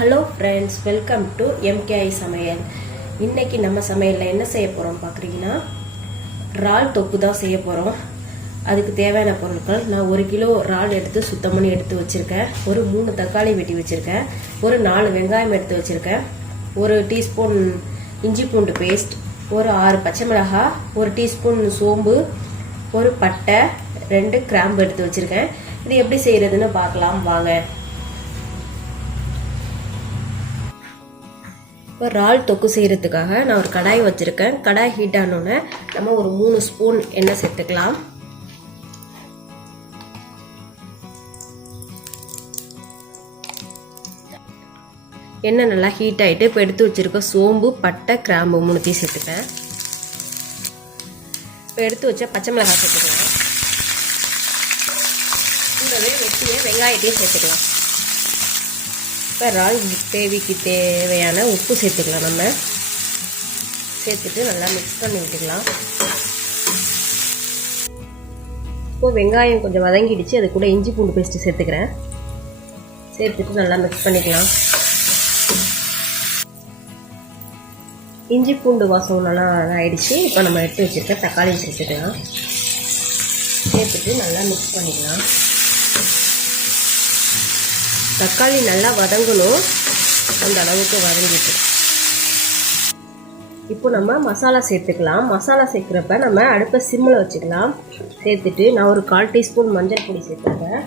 Hello friends, welcome to MKI சமையல். இன்றைக்கி நம்ம சமையலில் என்ன செய்ய போகிறோம் பார்க்குறீங்கன்னா, இறால் தொக்கு தான் செய்ய போகிறோம். அதுக்கு தேவையான பொருட்கள், நான் 1 கிலோ இறால் எடுத்து சுத்தம் பண்ணி எடுத்து வச்சுருக்கேன். ஒரு 3 தக்காளி வெட்டி வச்சுருக்கேன். ஒரு 4 வெங்காயம் எடுத்து வச்சுருக்கேன். 1 டீஸ்பூன் இஞ்சி பூண்டு பேஸ்ட், ஒரு 6 பச்சை மிளகாய், 1 டீஸ்பூன் சோம்பு, ஒரு பட்டை, 2 கிராம்பு எடுத்து வச்சுருக்கேன். இது எப்படி செய்கிறதுன்னு பார்க்கலாம் வாங்க. இப்போ இறால் தொக்கு செய்கிறதுக்காக நான் ஒரு கடாய் வச்சுருக்கேன். கடாய் ஹீட் ஆனோடனே நம்ம ஒரு 3 ஸ்பூன் எண்ணெய் சேர்த்துக்கலாம். எண்ணெய் நல்லா ஹீட் ஆகிட்டு இப்போ எடுத்து வச்சுருக்க சோம்பு, பட்டை, கிராம்பு 3 சேர்த்துப்பேன். இப்போ எடுத்து வச்ச பச்சை மிளகாய் சேர்த்துக்கலாம். கூடவே வெட்டிய வெங்காயத்தையும் சேர்த்துக்கலாம். இப்போ இறால் கிரேவிக்கு தேவையான உப்பு சேர்த்துக்கலாம். நம்ம சேர்த்துட்டு நல்லா மிக்ஸ் பண்ணி விட்டுக்கலாம். இப்போ வெங்காயம் கொஞ்சம் வதங்கிடுச்சு. அது கூட இஞ்சி பூண்டு பேஸ்ட்டு சேர்த்துக்கிறேன். சேர்த்துட்டு நல்லா மிக்ஸ் பண்ணிக்கலாம். இஞ்சி பூண்டு வாசம் நல்லா ஆயிடுச்சு. இப்போ நம்ம எடுத்து வச்சுருக்க தக்காளி சேர்த்துக்கலாம். சேர்த்துட்டு நல்லா மிக்ஸ் பண்ணிக்கலாம். தக்காளி நல்லா வதங்கணும், அந்த அளவுக்கு வதங்கிட்டு. இப்போ நம்ம மசாலா சேர்த்துக்கலாம். மசாலா சேர்க்குறப்ப நம்ம அடுப்பை சிம்மில் வச்சுக்கலாம். சேர்த்துட்டு நான் ஒரு 1/4 டீஸ்பூன் மஞ்சள் பொடி சேர்த்துக்கிறேன்.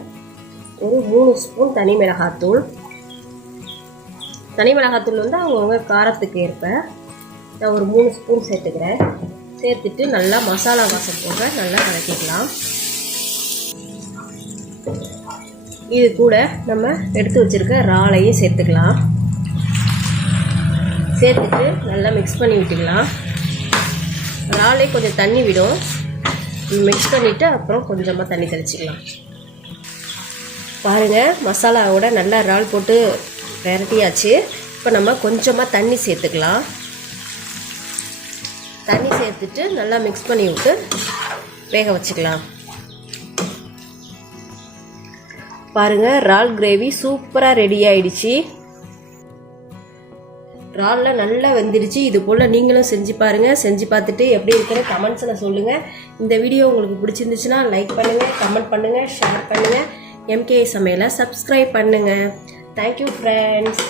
ஒரு 3 ஸ்பூன் தனி மிளகாத்தூள். தனி மிளகாத்தூள் வந்து அவங்கவுங்க காரத்துக்கு ஏற்ப நான் ஒரு 3 ஸ்பூன் சேர்த்துக்கிறேன். சேர்த்துட்டு நல்லா மசாலா வாசம் போக நல்லா வதக்கிக்கலாம். இது கூட நம்ம எடுத்து வச்சுருக்க இறாலையும் சேர்த்துக்கலாம். சேர்த்துட்டு நல்லா மிக்ஸ் பண்ணி விட்டுக்கலாம். இறாலே கொஞ்சம் தண்ணி விடும். மிக்ஸ் பண்ணிவிட்டு அப்புறம் கொஞ்சமாக தண்ணி தெளிச்சிக்கலாம். பாருங்கள், மசாலாவோட நல்லா இறால் போட்டு விரட்டியாச்சு. இப்போ நம்ம கொஞ்சமாக தண்ணி சேர்த்துக்கலாம். தண்ணி சேர்த்துட்டு நல்லா மிக்ஸ் பண்ணி விட்டு வேக வச்சுக்கலாம். பாருங்கள், இறால் கிரேவி சூப்பராக ரெடி ஆயிடுச்சு. இறாலில் நல்லா வெந்துடுச்சு. இது போல் நீங்களும் செஞ்சு பாருங்கள். செஞ்சு பார்த்துட்டு எப்படி இருக்குன்னு கமெண்ட்ஸில் சொல்லுங்கள். இந்த வீடியோ உங்களுக்கு பிடிச்சிருந்துச்சுன்னா லைக் பண்ணுங்கள், கமெண்ட் பண்ணுங்கள், ஷேர் பண்ணுங்கள். MKI சமையலை சப்ஸ்கிரைப் பண்ணுங்கள். Thank you friends.